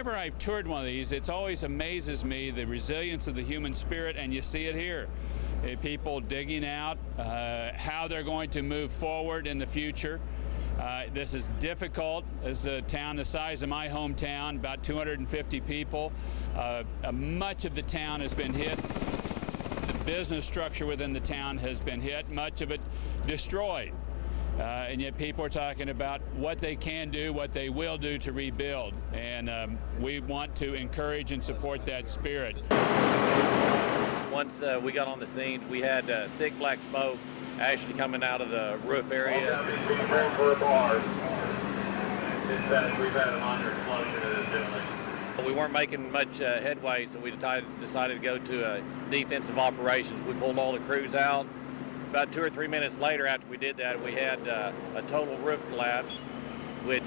Whenever I've toured one of these, it always amazes me the resilience of the human spirit, and you see it here. People digging out how they're going to move forward in the future. This is difficult. This is a town the size of my hometown, about 250 people. Much of the town has been hit. The business structure within the town has been hit, much of it destroyed. And yet people are talking about what they can do, what they will do to rebuild. And we want to encourage and support that spirit. Once we got on the scene, we had thick black smoke actually coming out of the roof area. We've had a minor explosion in this building. We weren't making much headway, so we decided to go to defensive operations. We pulled all the crews out. About 2 or 3 minutes later after we did that, we had a total roof collapse, which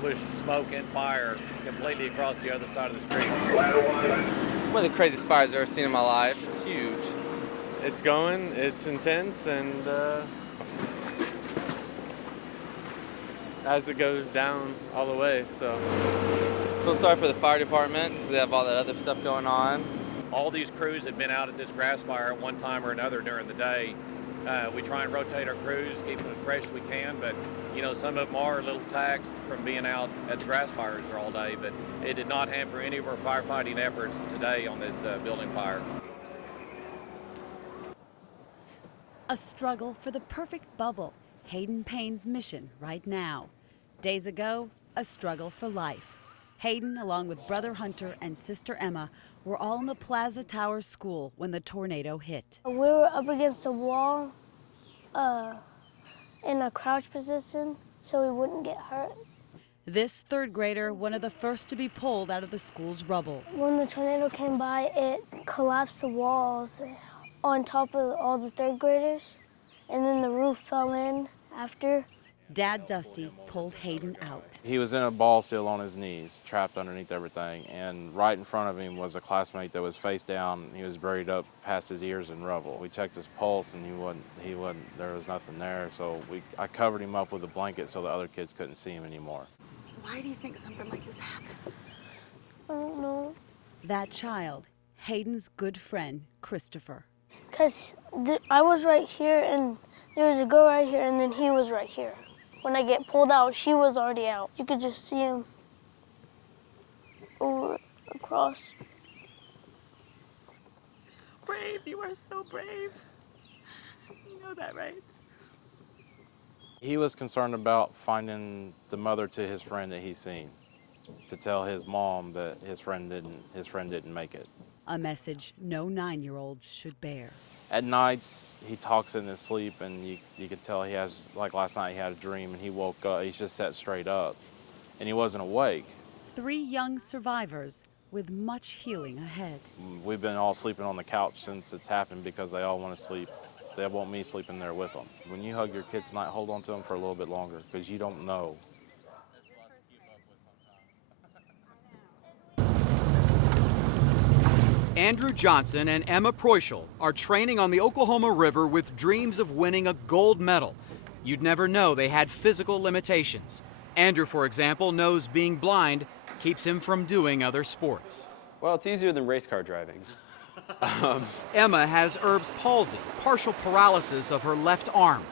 pushed smoke and fire completely across the other side of the street. One of the craziest fires I've ever seen in my life. It's huge. It's going, it's intense, and as it goes down all the way, so. Feel sorry for the fire department, because they have all that other stuff going on. All these crews have been out at this grass fire at one time or another during the day. We try and rotate our crews, keep them as fresh as we can, but you know, some of them are a little taxed from being out at the grass fires for all day, but it did not hamper any of our firefighting efforts today on this building fire. A struggle for the perfect bubble, Hayden Payne's mission right now. Days ago, a struggle for life. Hayden, along with brother Hunter and sister Emma, were all in the Plaza Towers school when the tornado hit. We were up against the wall in a crouch position so we wouldn't get hurt. This third grader, one of the first to be pulled out of the school's rubble. When the tornado came by, it collapsed the walls on top of all the third graders, and then the roof fell in after. Dad Dusty pulled Hayden out. He was in a ball still on his knees, trapped underneath everything, and right in front of him was a classmate that was face down. He was buried up past his ears in rubble. We checked his pulse, and there was nothing there, so I covered him up with a blanket so the other kids couldn't see him anymore. Why do you think something like this happens? I don't know. That child, Hayden's good friend, Christopher. Because I was right here, and there was a girl right here, and then he was right here. When I get pulled out, she was already out. You could just see him over across. You're so brave. You are so brave. You know that, right? He was concerned about finding the mother to his friend that he's seen, to tell his mom that his friend didn't make it. A message no 9-year-old should bear. At nights, he talks in his sleep, and you could tell he has, like last night he had a dream, and he woke up, he just sat straight up, and he wasn't awake. 3 young survivors with much healing ahead. We've been all sleeping on the couch since it's happened because they all want to sleep. They want me sleeping there with them. When you hug your kids tonight, hold on to them for a little bit longer, because you don't know. Andrew Johnson and Emma Preuschel are training on the Oklahoma River with dreams of winning a gold medal. You'd never know they had physical limitations. Andrew, for example, knows being blind keeps him from doing other sports. Well, it's easier than race car driving. Emma has Erb's palsy, partial paralysis of her left arm.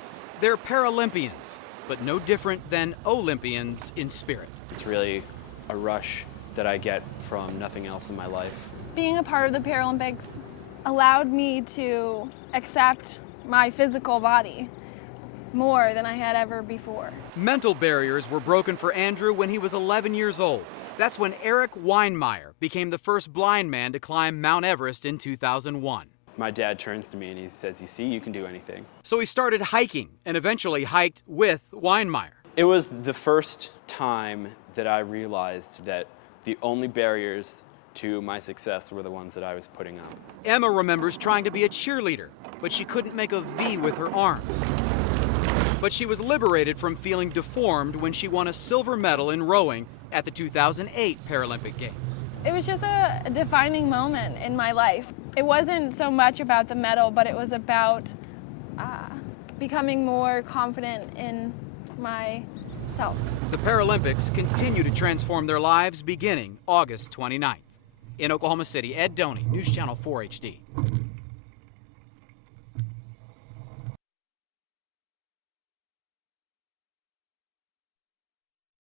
They're Paralympians, but no different than Olympians in spirit. It's really a rush that I get from nothing else in my life. Being a part of the Paralympics allowed me to accept my physical body more than I had ever before. Mental barriers were broken for Andrew when he was 11 years old. That's when Eric Weinmeier became the first blind man to climb Mount Everest in 2001. My dad turns to me and he says, "You see, you can do anything." So he started hiking and eventually hiked with Weinmeier. It was the first time that I realized that the only barriers to my success were the ones that I was putting up. Emma remembers trying to be a cheerleader, but she couldn't make a V with her arms. But she was liberated from feeling deformed when she won a silver medal in rowing at the 2008 Paralympic Games. It was just a defining moment in my life. It wasn't so much about the medal, but it was about becoming more confident in my self. The Paralympics continue to transform their lives beginning August 29th. In Oklahoma City, Ed Doney, News Channel 4 HD.